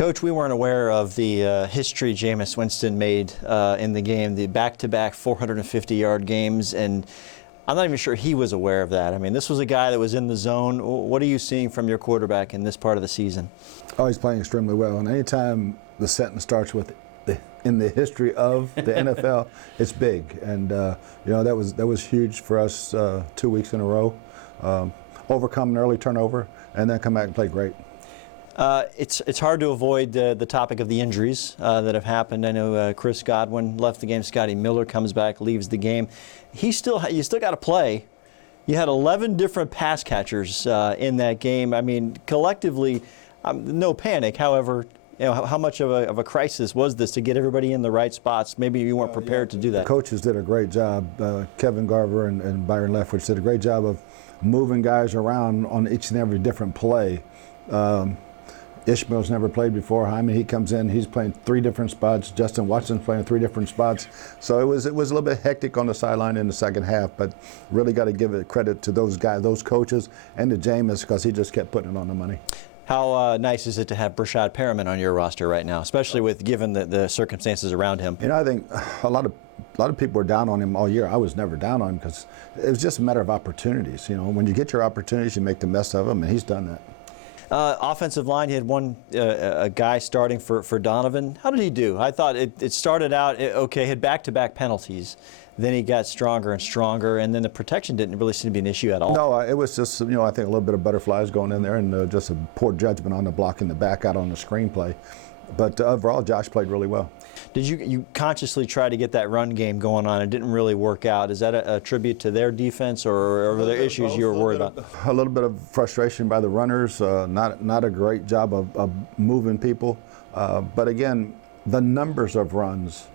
Coach, we weren't aware of the history Jameis Winston made in the game, the back-to-back 450-yard games, and I'm not even sure he was aware of that. I mean, this was a guy that was in the zone. What are you seeing from your quarterback in this part of the season? Oh, he's playing extremely well. And anytime the sentence starts with in the history of the NFL, it's big. And that was huge for us 2 weeks in a row. Overcome an early turnover and then come back and play great. It's hard to avoid the topic of the injuries that have happened. I know Chris Godwin left the game. Scotty Miller comes back, leaves the game. You still got to play. You had 11 different pass catchers in that game. I mean, collectively, no panic. However, how much of a crisis was this to get everybody in the right spots? Maybe you weren't prepared to do that. The coaches did a great job. Kevin Garver and Byron Leftwich did a great job of moving guys around on each and every different play. Ishmael's never played before. Hyman, he comes in, he's playing 3 different spots. Justin Watson's playing 3 different spots. So it was a little bit hectic on the sideline in the second half, but really got to give it credit to those guys, those coaches, and to Jameis, because he just kept putting it on the money. How nice is it to have Brashad Perriman on your roster right now, especially given the circumstances around him? I think a lot of people were down on him all year. I was never down on him because it was just a matter of opportunities. When you get your opportunities, you make the best of them, and he's done that. Offensive line, you had a guy starting for Donovan. How did he do? I thought it started out okay, had back-to-back penalties. Then he got stronger and stronger, and then the protection didn't really seem to be an issue at all. No, it was just, I think a little bit of butterflies going in there and just a poor judgment on the block in the back out on the screenplay. But overall, Josh played really well. Did you consciously try to get that run game going on? It didn't really work out. Is that a tribute to their defense, or were there issues you were worried about? A little bit of frustration by the runners. Not a great job of moving people. But again, the numbers of runs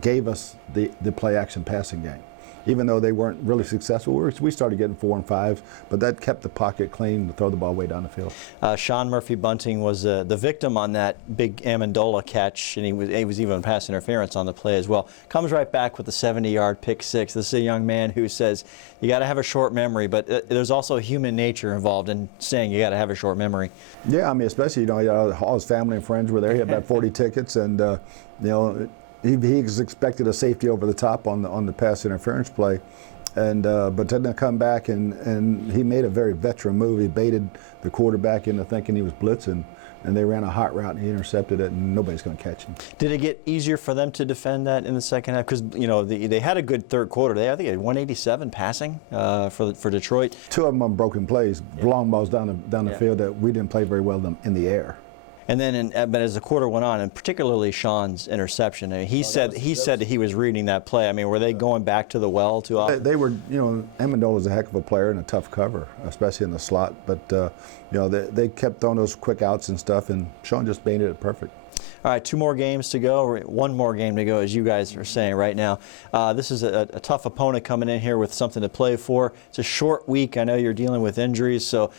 gave us the play-action passing game. Even though they weren't really successful, we started getting 4 and 5, but that kept the pocket clean to throw the ball way down the field. Sean Murphy-Bunting was the victim on that big Amendola catch, and he was even pass interference on the play as well. Comes right back with a 70-yard pick six. This is a young man who says you got to have a short memory, but there's also human nature involved in saying you got to have a short memory. Yeah, I mean, especially all his family and friends were there. He had about 40 tickets, and He expected a safety over the top on the pass interference play, but then to come back and he made a very veteran move. He baited the quarterback into thinking he was blitzing, and they ran a hot route and he intercepted it, and nobody's going to catch him. Did it get easier for them to defend that in the second half? Because they had a good third quarter. I think they had 187 passing for Detroit. 2 of them on broken plays, long balls down the field that we didn't play very well in the air. And then, but as the quarter went on, and particularly Sean's interception, he said he was reading that play. I mean, were they going back to the well too often? They were. Amendola's a heck of a player and a tough cover, especially in the slot. But they kept throwing those quick outs and stuff, and Sean just baited it perfect. All right, 2 more games to go, or 1 more game to go, as you guys are saying right now. This is a tough opponent coming in here with something to play for. It's a short week. I know you're dealing with injuries, so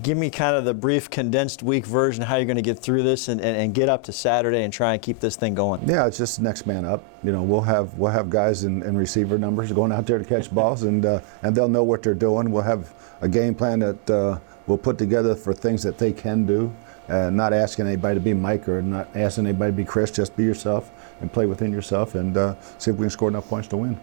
give me kind of the brief, condensed week version of how you're going to get through this and get up to Saturday and try and keep this thing going. Yeah, it's just next man up. We'll have guys in receiver numbers going out there to catch balls, and they'll know what they're doing. We'll have a game plan that we'll put together for things that they can do, not asking anybody to be Mike or not asking anybody to be Chris. Just be yourself and play within yourself, and see if we can score enough points to win.